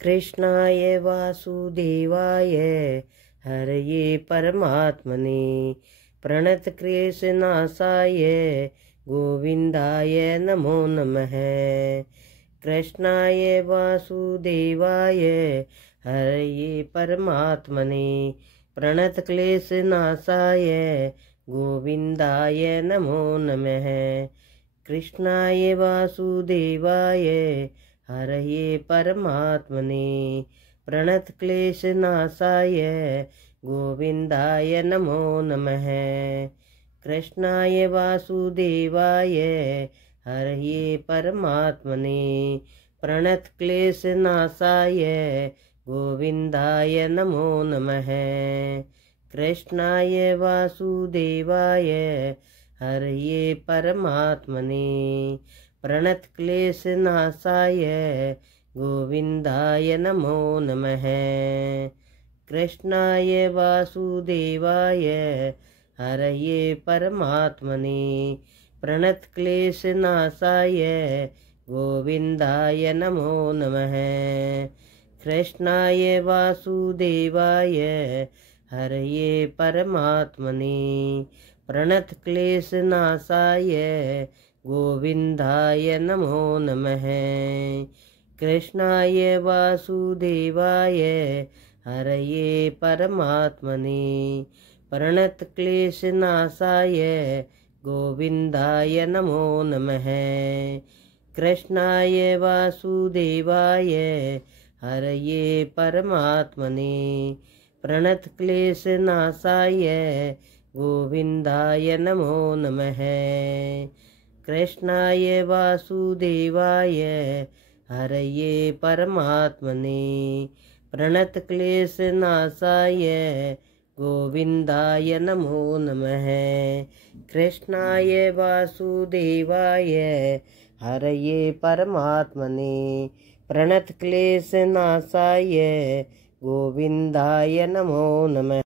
कृष्णाय वासुदेवाय हरये परमात्मने प्रणतक्लेशनाशाय गोविन्दाय नमो नमः। कृष्णाय वासुदेवाय हरये परमात्मने प्रणतक्लेशनाशाय गोविन्दाय नमो नमः। कृष्णाय वासुदेवाय हरये परमात्मने प्रणतक्लेशनाशाय गोविन्दाय नमो नमः। कृष्णाय वासुदेवाय हरये परमात्मने प्रणतक्लेशनाशाय गोविन्दाय नमो नमः। कृष्णाय वासुदेवाय हरये परमात्मने प्रणतक्लेशनाशाय गोविन्दाय नमो नमः। कृष्णाय वासुदेवाय हरये परमात्मने प्रणतक्लेशनाशाय गोविन्दाय नमो नमः। कृष्णाय वासुदेवाय हरये परमात्मने प्रणतक्लेशनाशाय गोविन्दाय नमो नमः। कृष्णाय वासुदेवाय हरये परमात्मने प्रणतक्लेशनाशाय गोविन्दाय नमो नमः। कृष्णाय वासुदेवाय हरये परमात्मने प्रणतक्लेशनाशाय गोविन्दाय नमो नमः। कृष्णाय वासुदेवाय हरये परमात्मने प्रणतक्लेशनाशाय गोविन्दाय नमो नमः। कृष्णाय वासुदेवाय हरये परमात्मने प्रणतक्लेशनाशाय गोविन्दाय नमो नमः।